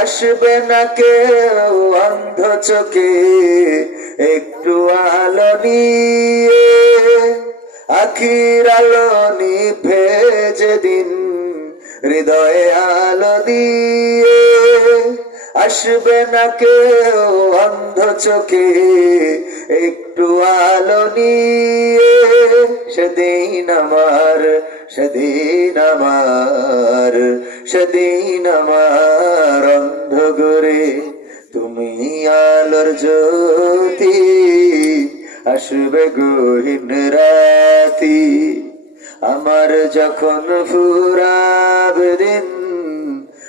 আসবে না কেউ অন্ধ চোখে, একটু আলো নিয়ে, আখির আলো নিভে যেদিন হৃদয়ে আলো দিয়ে আসবে না কেউ অন্ধ চোখে, একটু আলো নিয়ে, সেদিন আমার সেদিন আমার। সেদিন আমার অন্ধ করে তুমি আলোর জ্যোতি আসবে গহীন রাতি। আমার যখন ফুরাবে দিন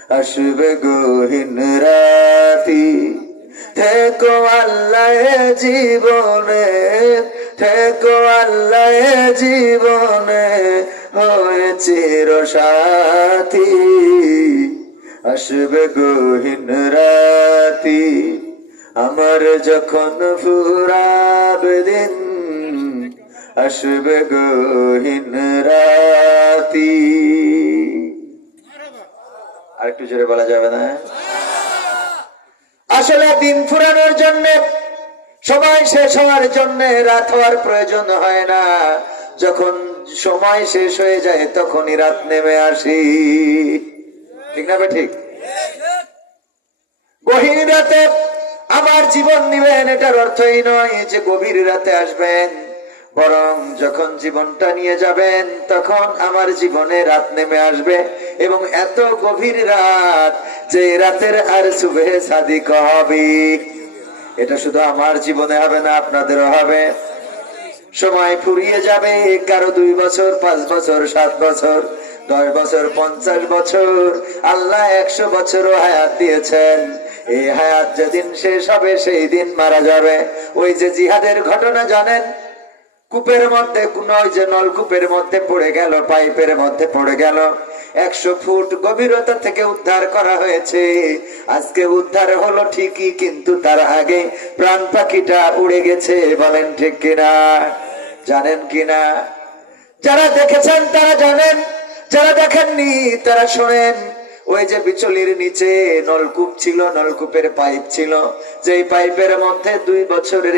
আসবে গহীন রাতি। থেকো আল্লাহ জীবনে, থেকো আল্লাহ জীবনে চির সাথী আসবে গহীন রাতি, আমার যখন ফুরাবে দিন, আসবে গহীন রাতি। আর একটু জোরে বলা যাবে না? আসলে দিন ফুরানোর জন্য, সময় শেষ হওয়ার জন্য রাত হওয়ার প্রয়োজন হয় না। যখন সময় শেষ হয়ে যায়, তখনই রাত নেমে আসি। ঠিক না ঠিক গভীর রাতে আমার জীবন নিবেন, এটার অর্থই নয় যে গভীর রাতে আসবেন, বরং যখন জীবনটা নিয়ে যাবেন, তখন আমার জীবনে রাত নেমে আসবে, এবং এত গভীর রাত যে রাতের আর সুবে সাদিক হবে। এটা শুধু আমার জীবনে হবে না, আপনাদেরও হবে। সময় ফুরিয়ে যাবে, কারও দুই বছর, পাঁচ বছর, সাত বছর। দশ বছর, পঞ্চাশ বছর, আল্লাহ একশো বছরও হায়াত দিয়েছেন। এই হায়াত যেদিন শেষ হবে, সেই দিন মারা যাবে। ওই যে জিহাদের ঘটনা জানেন? কূপের মধ্যে, ওই যে নলকূপের মধ্যে পড়ে গেল, পাইপের মধ্যে পড়ে গেল। একশো ফুট গভীরতা থেকে উদ্ধার করা হয়েছে। আজকে উদ্ধার হলো ঠিকই, কিন্তু তার আগে প্রাণ পাখিটা উড়ে গেছে, বলেন ঠিক কিনা? জানেন কিনা? যারা দেখেছেন, তারা যারা দেখেননি, তারা শোনেন, ওই যে বিচলির নিচে নলকূপ ছিল, নলকূপের পাইপ ছিল, যেই পাইপের মধ্যে দুই বছরের